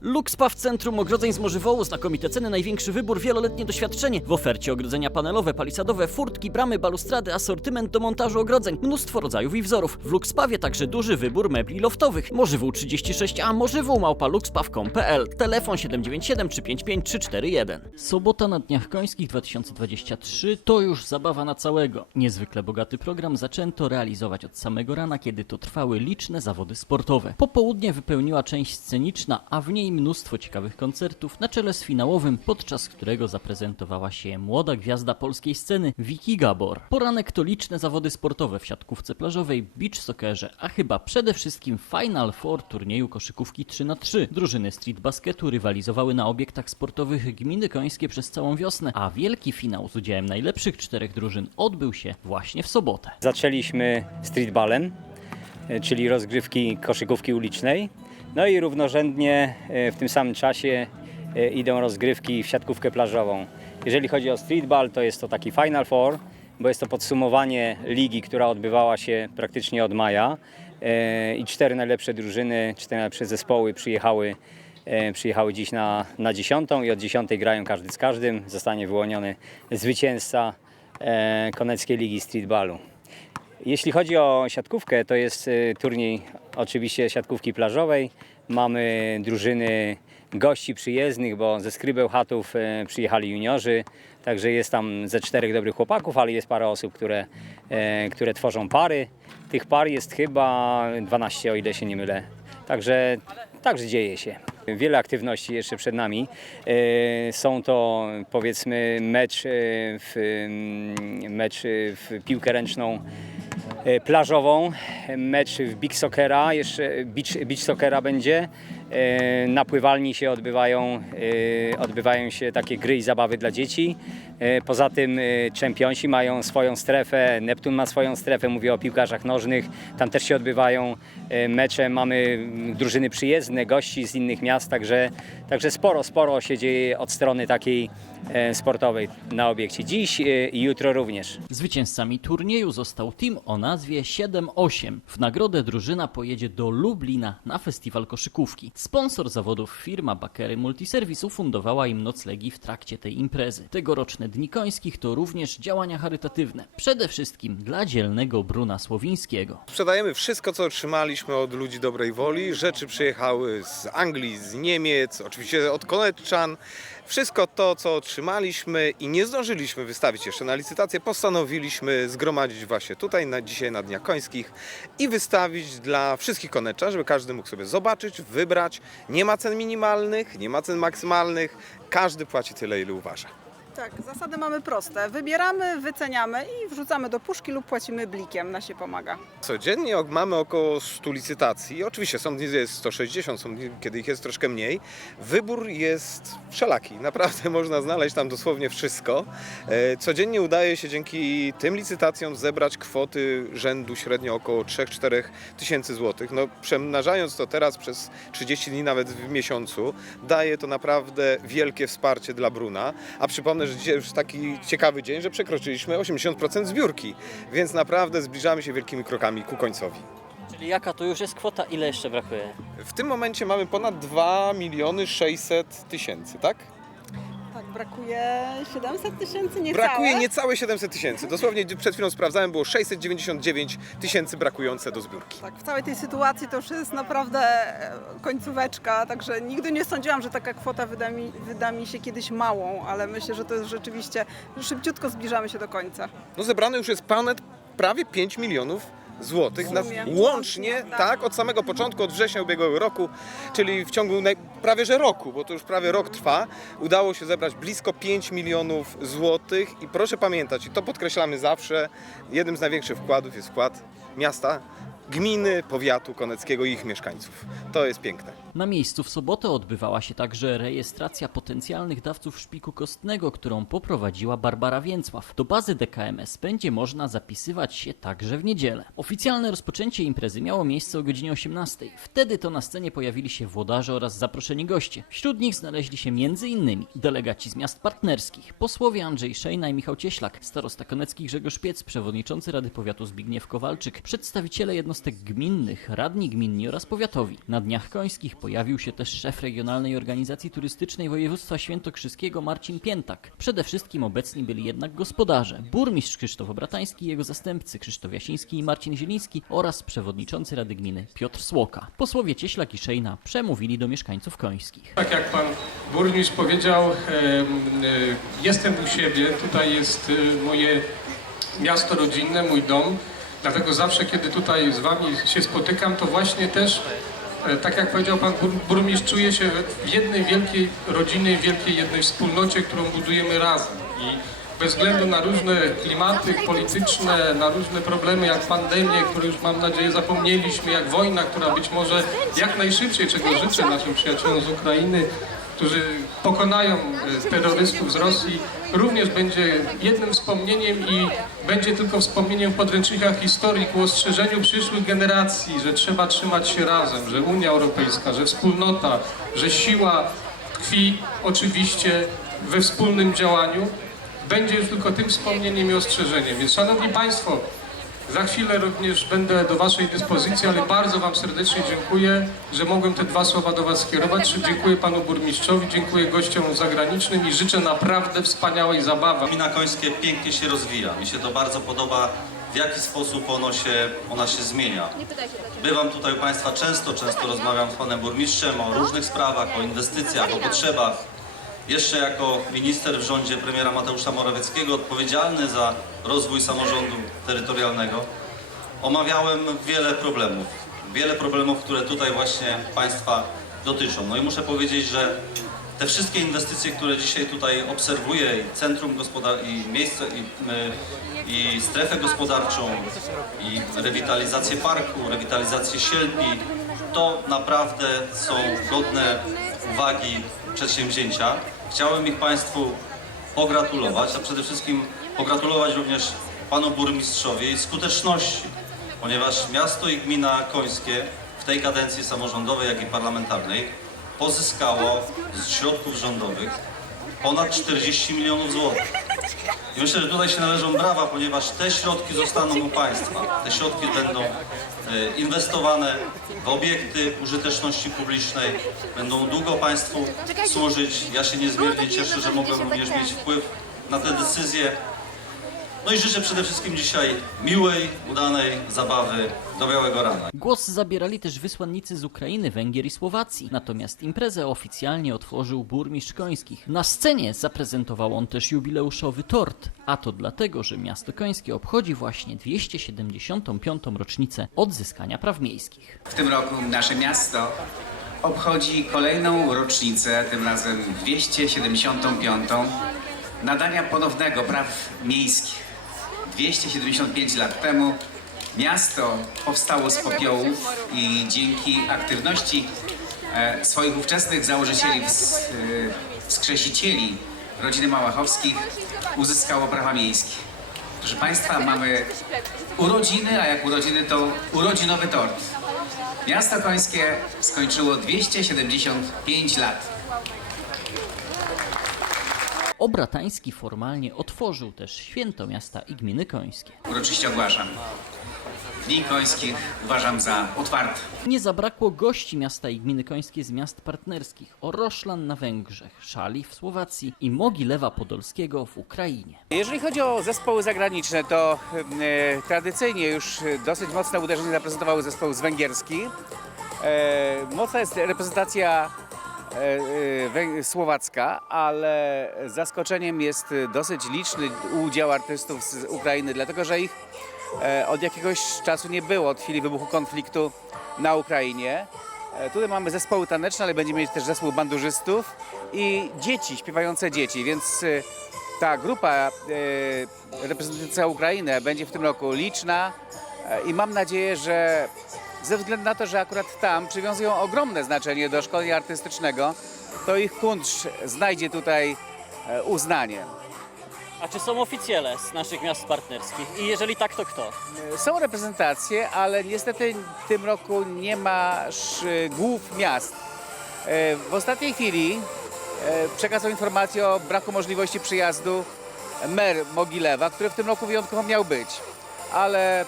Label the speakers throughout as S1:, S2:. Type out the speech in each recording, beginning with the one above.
S1: Luxpa w centrum ogrodzeń z Morzywołu, znakomite ceny, największy wybór, wieloletnie doświadczenie. W ofercie ogrodzenia panelowe, palisadowe, furtki, bramy, balustrady, asortyment do montażu ogrodzeń, mnóstwo rodzajów i wzorów. W Luxpawie także duży wybór mebli loftowych. Morzywół 36a, morzywół małpa luxpaw.com.pl, telefon 797 355 341. Sobota na Dniach Końskich 2023 to już zabawa na całego. Niezwykle bogaty program zaczęto realizować od samego rana, kiedy to trwały liczne zawody sportowe. Popołudnie wypełniła część sceniczna, a w niej mnóstwo ciekawych koncertów, na czele z finałowym, podczas którego zaprezentowała się młoda gwiazda polskiej sceny Vicky Gabor. Poranek to liczne zawody sportowe w siatkówce plażowej, beach soccerze, a chyba przede wszystkim Final Four turnieju koszykówki 3x3. Drużyny street basketu rywalizowały na obiektach sportowych gminy końskie przez całą wiosnę, a wielki finał z udziałem najlepszych czterech drużyn odbył się właśnie w sobotę.
S2: Zaczęliśmy streetballem, e, czyli rozgrywki koszykówki ulicznej. No i równorzędnie e, w tym samym czasie e, idą rozgrywki w siatkówkę plażową. Jeżeli chodzi o streetball, to jest to taki Final Four, bo jest to podsumowanie ligi, która odbywała się praktycznie od maja. E, I cztery najlepsze drużyny, cztery najlepsze zespoły przyjechały, przyjechały dziś na, na dziesiątą i od dziesiątej grają każdy z każdym. Zostanie wyłoniony zwycięzca Koneckiej Ligi Streetballu. Jeśli chodzi o siatkówkę, to jest y, turniej oczywiście siatkówki plażowej. Mamy drużyny gości przyjezdnych, bo ze Skrybełchatów y, przyjechali juniorzy, także jest tam ze czterech dobrych chłopaków, ale jest parę osób, które, e, które tworzą pary. Tych par jest chyba 12, o ile się nie mylę. Także, także dzieje się. Wiele aktywności jeszcze przed nami. Są to powiedzmy mecz, w, mm, mecz w piłkę ręczną plażową, mecz w Big Soccera, jeszcze beach, beach Soccera będzie. E, Na pływalni się odbywają, e, odbywają się takie gry i zabawy dla dzieci. E, Poza tym czempionsi mają swoją strefę, Neptun ma swoją strefę, mówię o piłkarzach nożnych. Tam też się odbywają mecze, mamy drużyny przyjezdne, gości z innych miast, także, także sporo, sporo się dzieje od strony takiej sportowej na obiekcie. Dziś i jutro również.
S1: Zwycięzcami turnieju został team o nazwie 7-8. W nagrodę drużyna pojedzie do Lublina na festiwal koszykówki. Sponsor zawodów firma Bakery Multiservice ufundowała im noclegi w trakcie tej imprezy. Tegoroczne Dni Końskich to również działania charytatywne. Przede wszystkim dla dzielnego Bruna Słowińskiego.
S3: Sprzedajemy wszystko, co otrzymaliśmy od ludzi dobrej woli. Rzeczy przyjechały z Anglii, z Niemiec, oczywiście od Koneczczan. Wszystko to, co otrzymaliśmy i nie zdążyliśmy wystawić jeszcze na licytację, postanowiliśmy zgromadzić właśnie tutaj, na, dzisiaj na Dniach Końskich i wystawić dla wszystkich Koneczczan, żeby każdy mógł sobie zobaczyć, wybrać. Nie ma cen minimalnych, nie ma cen maksymalnych. Każdy płaci tyle, ile uważa.
S4: Tak, zasady mamy proste. Wybieramy, wyceniamy i wrzucamy do puszki lub płacimy blikiem. Na się pomaga.
S3: Codziennie mamy około 100 licytacji. Oczywiście są dni, jest 160, są dni, kiedy ich jest troszkę mniej. Wybór jest wszelaki. Naprawdę można znaleźć tam dosłownie wszystko. E, Codziennie udaje się dzięki tym licytacjom zebrać kwoty rzędu średnio około 3-4 tysięcy złotych. No, przemnażając to teraz przez 30 dni, nawet w miesiącu, daje to naprawdę wielkie wsparcie dla Bruna. A przypomnę, że dzisiaj już taki ciekawy dzień, że przekroczyliśmy 80% zbiórki, więc naprawdę zbliżamy się wielkimi krokami ku końcowi.
S1: Czyli jaka to już jest kwota, ile jeszcze brakuje?
S3: W tym momencie mamy ponad 2 miliony 600 tysięcy, tak?
S4: Brakuje 700 tysięcy, niecałe.
S3: Brakuje niecałe 700 tysięcy. Dosłownie przed chwilą sprawdzałem, było 699 tysięcy brakujące do zbiórki.
S4: Tak, w całej tej sytuacji to już jest naprawdę e, końcóweczka, także nigdy nie sądziłam, że taka kwota wyda mi, wyda mi się kiedyś małą, ale myślę, że to jest rzeczywiście, szybciutko zbliżamy się do końca.
S3: No zebrane już jest ponad prawie 5 milionów złotych, na, łącznie, tak.
S4: tak.
S3: od samego początku, od września ubiegłego roku, czyli w ciągu naj, prawie że roku, bo to już prawie rok trwa, udało się zebrać blisko 5 milionów złotych i proszę pamiętać, i to podkreślamy zawsze, jednym z największych wkładów jest wkład miasta, gminy, powiatu koneckiego i ich mieszkańców. To jest piękne.
S1: Na miejscu w sobotę odbywała się także rejestracja potencjalnych dawców szpiku kostnego, którą poprowadziła Barbara Więcław. Do bazy DKMS będzie można zapisywać się także w niedzielę. Oficjalne rozpoczęcie imprezy miało miejsce o godzinie 18. Wtedy to na scenie pojawili się włodarze oraz zaproszeni goście. Wśród nich znaleźli się m.in. delegaci z miast partnerskich, posłowie Andrzej Szejna i Michał Cieślak, starosta konecki Grzegorz Piec, przewodniczący Rady Powiatu Zbigniew Kowalczyk, przedstawiciele jednostek gminnych, radni gminni oraz powiatowi. Na Dniach Końskich Pojawił się też szef Regionalnej Organizacji Turystycznej Województwa Świętokrzyskiego Marcin Piętak. Przede wszystkim obecni byli jednak gospodarze. Burmistrz Krzysztof Bratański, jego zastępcy Krzysztof Jasiński i Marcin Zieliński oraz przewodniczący Rady Gminy Piotr Słoka. Posłowie Cieślak i Szejna przemówili do mieszkańców końskich.
S5: Tak jak pan burmistrz powiedział, em, jestem u siebie. Tutaj jest e, moje miasto rodzinne, mój dom. Dlatego zawsze, kiedy tutaj z wami się spotykam, to właśnie też, e, tak jak powiedział pan bur- burmistrz, czuję się w jednej wielkiej rodzinie, wielkiej jednej wspólnocie, którą budujemy razem. I bez względu na różne klimaty polityczne, na różne problemy jak pandemie, które już mam nadzieję zapomnieliśmy, jak wojna, która być może jak najszybciej, czego życzę naszym przyjaciołom z Ukrainy, którzy pokonają e, terrorystów z Rosji, również będzie jednym wspomnieniem i będzie tylko wspomnieniem w podręcznikach historii ku ostrzeżeniu przyszłych generacji, że trzeba trzymać się razem, że Unia Europejska, że wspólnota, że siła tkwi oczywiście we wspólnym działaniu będzie już tylko tym wspomnieniem i ostrzeżeniem. Więc Szanowni Państwo, za chwilę również będę do Waszej dyspozycji, ale bardzo Wam serdecznie dziękuję, że mogłem te dwa słowa do Was skierować. Dziękuję Panu Burmistrzowi, dziękuję gościom zagranicznym i życzę naprawdę wspaniałej zabawy.
S6: Gmina Końskie pięknie się rozwija. Mi się to bardzo podoba, w jaki sposób ono się, ona się zmienia. Bywam tutaj u Państwa często, często rozmawiam z Panem Burmistrzem o różnych sprawach, o inwestycjach, o potrzebach. Jeszcze jako minister w rządzie premiera Mateusza Morawieckiego odpowiedzialny za rozwój samorządu terytorialnego omawiałem wiele problemów. Wiele problemów, które tutaj właśnie Państwa dotyczą. No i muszę powiedzieć, że te wszystkie inwestycje, które dzisiaj tutaj obserwuję, i centrum i miejsce, i, i strefę gospodarczą, i rewitalizację parku, rewitalizację sielpi, to naprawdę są godne uwagi przedsięwzięcia. Chciałem ich Państwu pogratulować, a przede wszystkim pogratulować również Panu Burmistrzowi skuteczności, ponieważ miasto i gmina końskie w tej kadencji samorządowej, jak i parlamentarnej pozyskało z środków rządowych ponad 40 milionów złotych. I myślę, że tutaj się należą brawa, ponieważ te środki zostaną u Państwa. Te środki będą inwestowane w obiekty użyteczności publicznej, będą długo Państwu służyć. Ja się niezmiernie cieszę, że mogłem również mieć wpływ na te decyzje. No i życzę przede wszystkim dzisiaj miłej, udanej zabawy do białego rana.
S1: Głos zabierali też wysłannicy z Ukrainy, Węgier i Słowacji. Natomiast imprezę oficjalnie otworzył burmistrz Końskich. Na scenie zaprezentował on też jubileuszowy tort. A to dlatego, że miasto Końskie obchodzi właśnie 275. rocznicę odzyskania praw miejskich.
S7: W tym roku nasze miasto obchodzi kolejną rocznicę, tym razem 275. nadania ponownego praw miejskich. 275 lat temu miasto powstało z popiołów i dzięki aktywności e, swoich ówczesnych założycieli, e, wskrzesicieli rodziny Małachowskich uzyskało prawa miejskie. Proszę Państwa, mamy urodziny, a jak urodziny to urodzinowy tort. Miasto Końskie skończyło 275 lat.
S1: Obratański formalnie otworzył też święto miasta i gminy końskie.
S7: Uroczyście ogłaszam. Dni Końskich uważam za otwarte.
S1: Nie zabrakło gości miasta i gminy końskie z miast partnerskich. Oroszlan na Węgrzech, Szali w Słowacji i Mogilewa Podolskiego w Ukrainie.
S8: Jeżeli chodzi o zespoły zagraniczne, to e, tradycyjnie już dosyć mocne uderzenie zaprezentowały zespoł z węgierski. E, mocna jest reprezentacja słowacka, ale zaskoczeniem jest dosyć liczny udział artystów z Ukrainy, dlatego że ich e, od jakiegoś czasu nie było, od chwili wybuchu konfliktu na Ukrainie. E, Tutaj mamy zespoły taneczne, ale będziemy mieć też zespół bandurzystów i dzieci, śpiewające dzieci, więc e, ta grupa e, reprezentująca Ukrainę będzie w tym roku liczna e, i mam nadzieję, że ze względu na to, że akurat tam przywiązują ogromne znaczenie do szkolenia artystycznego, to ich kunszt znajdzie tutaj e, uznanie.
S1: A czy są oficjele z naszych miast partnerskich? I jeżeli tak, to kto?
S8: E, Są reprezentacje, ale niestety w tym roku nie ma głów miast. E, W ostatniej chwili przekazał informację o braku możliwości przyjazdu mer Mogilewa, który w tym roku wyjątkowo miał być. Ale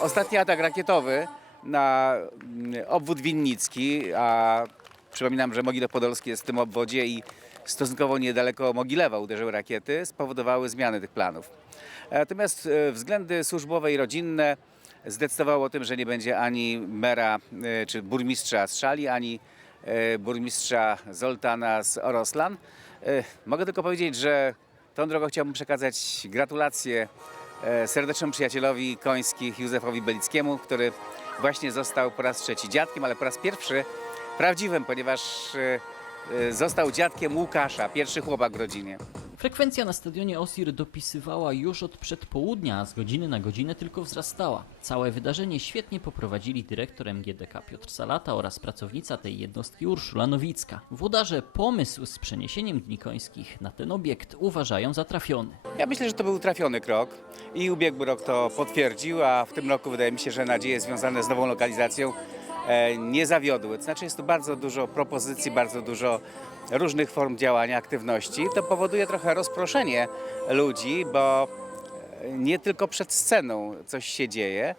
S8: ostatni atak rakietowy na mm, obwód winnicki, a przypominam, że Mogilów Podolski jest w tym obwodzie i stosunkowo niedaleko Mogilewa uderzyły rakiety, spowodowały zmiany tych planów. Natomiast e, względy służbowe i rodzinne zdecydowało o tym, że nie będzie ani mera e, czy burmistrza z Szali, ani e, burmistrza Zoltana z Oroslan. E, Mogę tylko powiedzieć, że tą drogą chciałbym przekazać gratulacje e, serdecznemu przyjacielowi końskich Józefowi Belickiemu, który właśnie został po raz trzeci dziadkiem, ale po raz pierwszy prawdziwym, ponieważ e, został dziadkiem Łukasza, pierwszy chłopak w rodzinie.
S1: Frekwencja na stadionie Osir dopisywała już od przedpołudnia, a z godziny na godzinę tylko wzrastała. Całe wydarzenie świetnie poprowadzili dyrektor MGDK Piotr Salata oraz pracownica tej jednostki Urszula Nowicka. Włodarze pomysł z przeniesieniem Dni Końskich na ten obiekt uważają za trafiony.
S8: Ja myślę, że to był trafiony krok i ubiegły rok to potwierdził, a w tym roku wydaje mi się, że nadzieje związane z nową lokalizacją nie zawiodły. To znaczy jest tu bardzo dużo propozycji, bardzo dużo różnych form działania, aktywności. To powoduje trochę rozproszenie ludzi, bo e, nie tylko przed sceną coś się dzieje,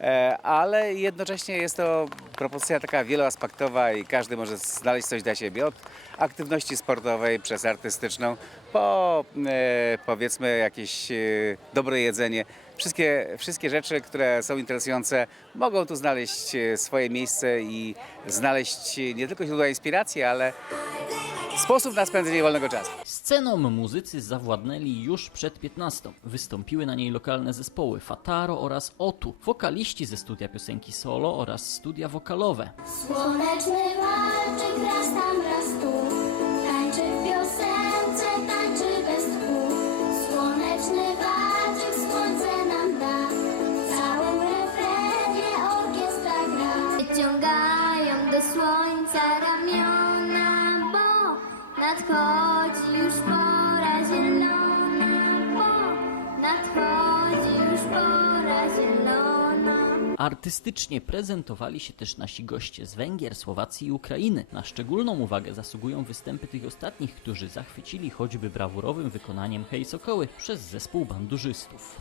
S8: e, ale jednocześnie jest to propozycja taka wieloaspektowa i każdy może znaleźć coś dla siebie. Od aktywności sportowej przez artystyczną po e, powiedzmy jakieś e, dobre jedzenie. Wszystkie, wszystkie rzeczy, które są interesujące, mogą tu znaleźć e, swoje miejsce i znaleźć nie tylko źródła inspiracji, ale sposób na spędzenie wolnego czasu.
S1: Sceną muzycy zawładnęli już przed 15. Wystąpiły na niej lokalne zespoły Fataro oraz Otu, wokaliści ze studia piosenki solo oraz studia wokalowe.
S9: Słoneczny walczyk raz tam, raz tu Tańczy w nadchodzi już pora zielona Bo nadchodzi już pora zielona
S1: Artystycznie prezentowali się też nasi goście z Węgier, Słowacji i Ukrainy. Na szczególną uwagę zasługują występy tych ostatnich, którzy zachwycili choćby brawurowym wykonaniem Hej Sokoły przez zespół bandurzystów.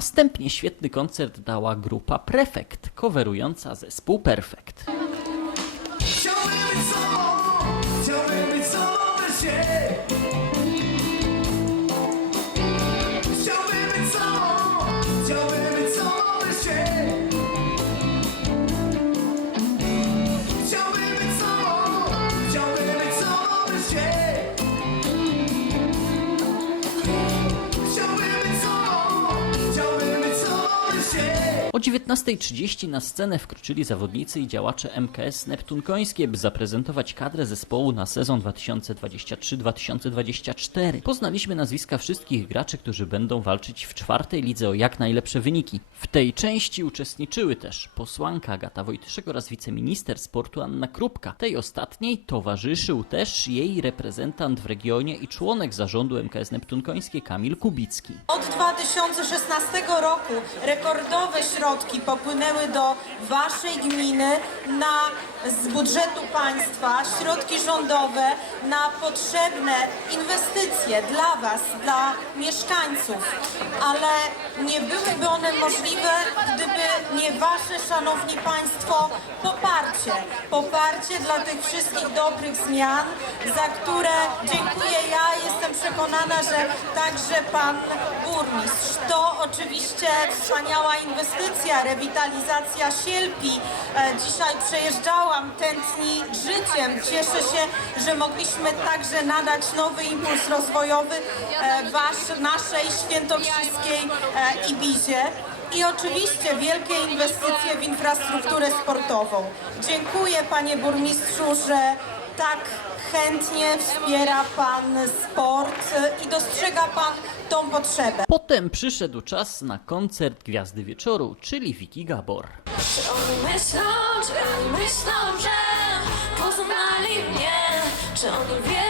S1: Następnie świetny koncert dała grupa Prefekt, coverująca zespół Perfekt.
S10: Chciałbym być sobą, chciałbym być sobą
S1: O 19.30 na scenę wkroczyli zawodnicy i działacze MKS Neptun Końskie, by zaprezentować kadrę zespołu na sezon 2023-2024. Poznaliśmy nazwiska wszystkich graczy, którzy będą walczyć w czwartej lidze o jak najlepsze wyniki. W tej części uczestniczyły też posłanka Agata Wojtyszek oraz wiceminister sportu Anna Krupka. Tej ostatniej towarzyszył też jej reprezentant w regionie i członek zarządu MKS Neptun Końskie Kamil Kubicki.
S11: Od 2016 roku rekordowe środki popłynęły do Waszej gminy na, z budżetu państwa, środki rządowe na potrzebne inwestycje dla Was, dla mieszkańców, ale nie byłyby one możliwe, gdyby nie Wasze, Szanowni Państwo, poparcie. Poparcie dla tych wszystkich dobrych zmian, za które dziękuję ja. Jestem przekonana, że także Pan Burmistrz. To oczywiście wspaniała inwestycja, rewitalizacja Sielpi. E, Dzisiaj przejeżdżałam, tętni życiem. Cieszę się, że mogliśmy także nadać nowy impuls rozwojowy e, wasz, naszej świętokrzyskiej e, Ibizie. I oczywiście wielkie inwestycje w infrastrukturę sportową. Dziękuję panie burmistrzu, że tak chętnie wspiera pan sport i dostrzega pan tą potrzebę.
S1: Potem przyszedł czas na koncert Gwiazdy Wieczoru, czyli Wiki Gabor.
S9: Czy oni myślą, czy oni myślą, że poznali mnie? Czy oni wiedzą,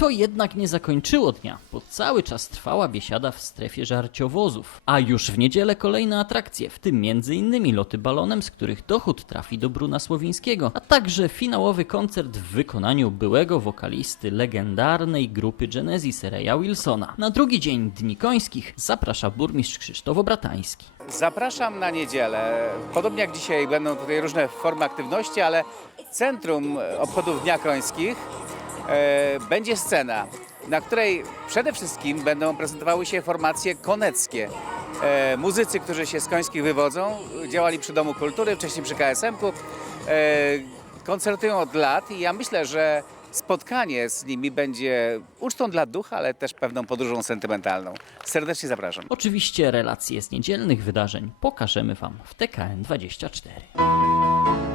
S9: To
S1: jednak nie zakończyło dnia, bo cały czas trwała biesiada w strefie żarciowozów. A już w niedzielę kolejne atrakcje, w tym m.in. loty balonem, z których dochód trafi do Bruna Słowińskiego, a także finałowy koncert w wykonaniu byłego wokalisty legendarnej grupy Genesis Reya Wilsona. Na drugi dzień Dni Końskich zaprasza burmistrz Krzysztof Obratański.
S8: Zapraszam na niedzielę. Podobnie jak dzisiaj będą tutaj różne formy aktywności, ale centrum obchodów Dnia Końskich będzie scena, na której przede wszystkim będą prezentowały się formacje koneckie. E, muzycy, którzy się z Końskich wywodzą, działali przy Domu Kultury, wcześniej przy KSM-ku, e, koncertują od lat i ja myślę, że spotkanie z nimi będzie ucztą dla ducha, ale też pewną podróżą sentymentalną. Serdecznie zapraszam.
S1: Oczywiście relacje z niedzielnych wydarzeń pokażemy Wam w TKN24.